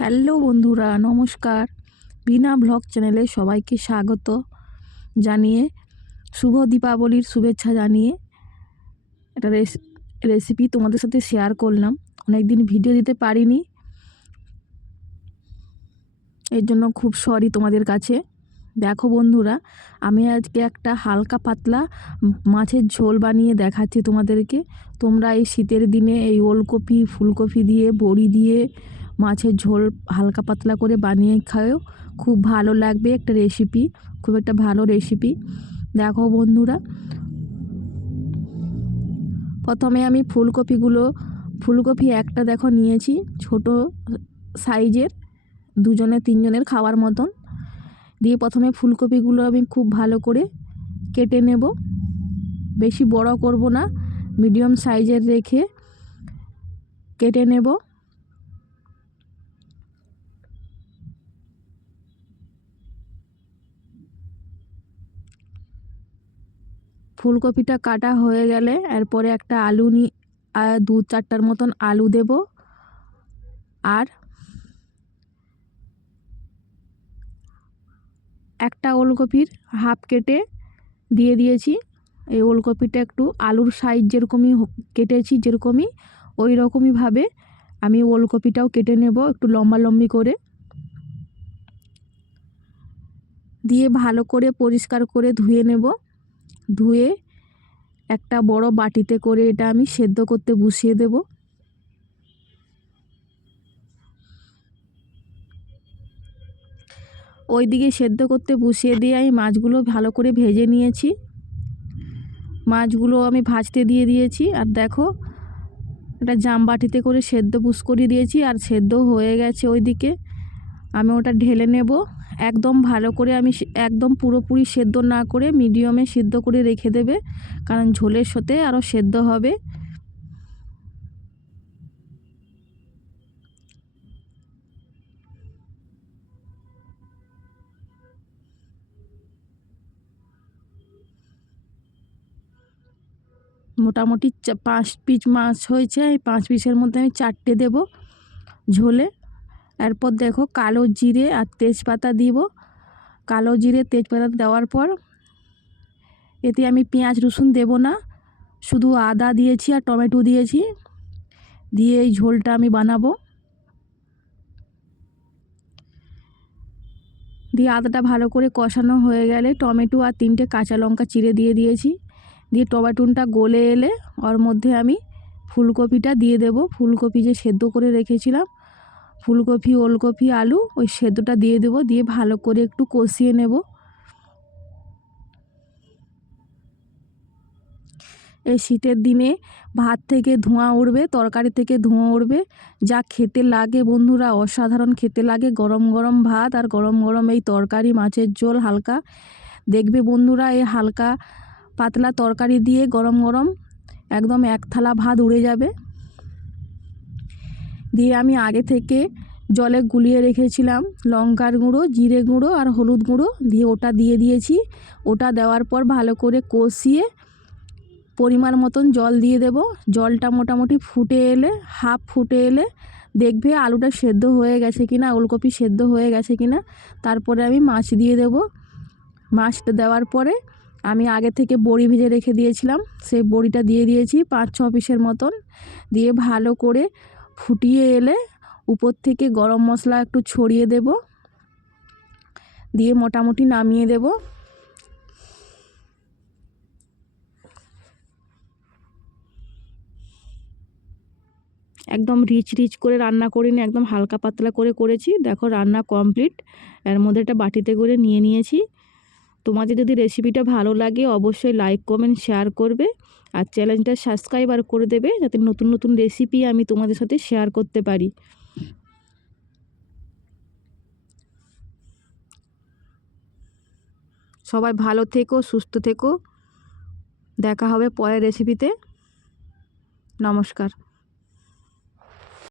Hello বন্ধুরা, নমস্কার। বিনা blog চ্যানেলে সবাইকে স্বাগত জানিয়ে শুভ দীপাবলির শুভেচ্ছা জানিয়ে একটা রেসিপি তোমাদের সাথে শেয়ার করলাম। অনেক দিন ভিডিও দিতে পারিনি, এর জন্য খুব সরি তোমাদের কাছে। দেখো বন্ধুরা, আমি আজকে একটা হালকা পাতলা মাছের ঝোল বানিয়ে দেখাচ্ছি তোমাদেরকে। তোমরা এই শীতের দিনে এই ওলকপি ফুলকপি দিয়ে বড়ি দিয়ে মাছের ঝোল হালকা পাতলা করে বানিয়ে খাও, খুব ভালো লাগবে। একটা রেসিপি, খুব একটা ভালো রেসিপি। দেখো বন্ধুরা, প্রথমে আমি ফুলকপি একটা দেখো নিয়েছি, ছোট সাইজের, দুজনে তিনজনের খাওয়ার মতন। দিয়ে প্রথমে ফুলকপিগুলো আমি খুব ভালো করে কেটে নেব। বেশি বড় করব না, মিডিয়াম সাইজের রেখে কেটে নেব। ফুলকপিটা কাটা হয়ে গেলে এরপরে একটা আলু দু চারটার মতন আলু দেব। আর একটা ওলকপির হাফ কেটে দিয়ে দিয়েছি। এই ওলকপিটা একটু আলুর সাইজ যেরকমই কেটেছি, যেরকমই ওই রকমইভাবে আমি ওলকপিটাও কেটে নেব, একটু লম্বা লম্বি করে। দিয়ে ভালো করে পরিষ্কার করে ধুয়ে নেব। ধুয়ে একটা বড় বাটিতে করে এটা আমি সেদ্ধ করতে বসিয়ে দেব। ওইদিকে সেদ্ধ করতে বসিয়ে দিয়ে আমি মাছগুলো ভালো করে ভেজে নিয়েছি। মাছগুলো আমি ভাজতে দিয়ে দিয়েছি। আর দেখো, একটা জাম বাটিতে করে সেদ্ধ করিয়ে দিয়েছি, আর সেদ্ধ হয়ে গেছে। ওইদিকে আমি ওটা ঢেলে নেব। একদম ভালো করে আমি একদম পুরোপুরি সেদ্ধ না করে মিডিয়ামে সিদ্ধ করে রেখে দেবে, কারণ ঝোলের সাথে আরও সেদ্ধ হবে। মোটামুটি 5 পিস মাছ হয়েছে। এই 5 পিসের মধ্যে আমি 4টে দেব ঝোলে। এরপর দেখো, কালো জিরে আর তেজপাতা দিব। কালো জিরে তেজপাতা দেওয়ার পর এতে আমি পেঁয়াজ রসুন দেব না, শুধু আদা দিয়েছি আর টমেটো দিয়েছি। দিয়ে এই ঝোলটা আমি বানাবো। দিয়ে আদাটা ভালো করে কষানো হয়ে গেলে টমেটো আর 3টে কাঁচা লঙ্কা চিড়ে দিয়ে দিয়েছি। দিয়ে টমেটোটা গলে এলে ওর মধ্যে আমি ফুলকপিটা দিয়ে দেব। ফুলকপি যে সেদ্ধ করে রেখেছিলাম, ফুলকপি ওলকপি আলু, ওই সেদ্ধটা দিয়ে দেব। দিয়ে ভালো করে একটু কষিয়ে নেব। এই শীতের দিনে ভাত থেকে ধোঁয়া উঠবে, তরকারি থেকে ধোঁয়া উঠবে, যা খেতে লাগে বন্ধুরা, অসাধারণ খেতে লাগে। গরম গরম ভাত আর গরম গরম এই তরকারি, মাছের ঝোল হালকা, দেখবে বন্ধুরা, এই হালকা পাতলা তরকারি দিয়ে গরম গরম একদম এক থালা ভাত উড়ে যাবে। দিয়ে আমি আগে থেকে জলে গুলিয়ে রেখেছিলাম লঙ্কার গুঁড়ো, জিরে গুঁড়ো আর হলুদ গুঁড়ো, দিয়ে ওটা দিয়ে দিয়েছি। ওটা দেওয়ার পর ভালো করে কষিয়ে পরিমাণ মতন জল দিয়ে দেব। জলটা মোটামুটি ফুটে এলে, হাফ ফুটে এলে দেখবে আলুটা সেদ্ধ হয়ে গেছে কিনা, ওলকপি সেদ্ধ হয়ে গেছে কিনা। তারপরে আমি মাছ দিয়ে দেব। মাছটা দেওয়ার পরে আমি আগে থেকে বড়ি ভেজে রেখে দিয়েছিলাম, সেই বড়িটা দিয়ে দিয়েছি 5-6 পিসের মতন। দিয়ে ভালো করে ফুটিয়ে এলে উপর থেকে গরম মশলা একটু ছড়িয়ে দেব। দিয়ে মোটামুটি নামিয়ে দেব। একদম রিচ করে রান্না করিনি, একদম হালকা পাতলা করে করেছি। দেখো রান্না কমপ্লিট। এর মধ্যে একটা বাটিতে করে নিয়ে নিয়েছি। তোমাদের যদি রেসিপিটা ভালো লাগে অবশ্যই লাইক কমেন্ট শেয়ার করবে, আর চ্যানেলটা সাবস্ক্রাইব করে দেবে, যাতে নতুন নতুন রেসিপি আমি তোমাদের সাথে শেয়ার করতে পারি। সবাই ভালো থেকো, সুস্থ থেকো। দেখা হবে পরের রেসিপিতে। নমস্কার।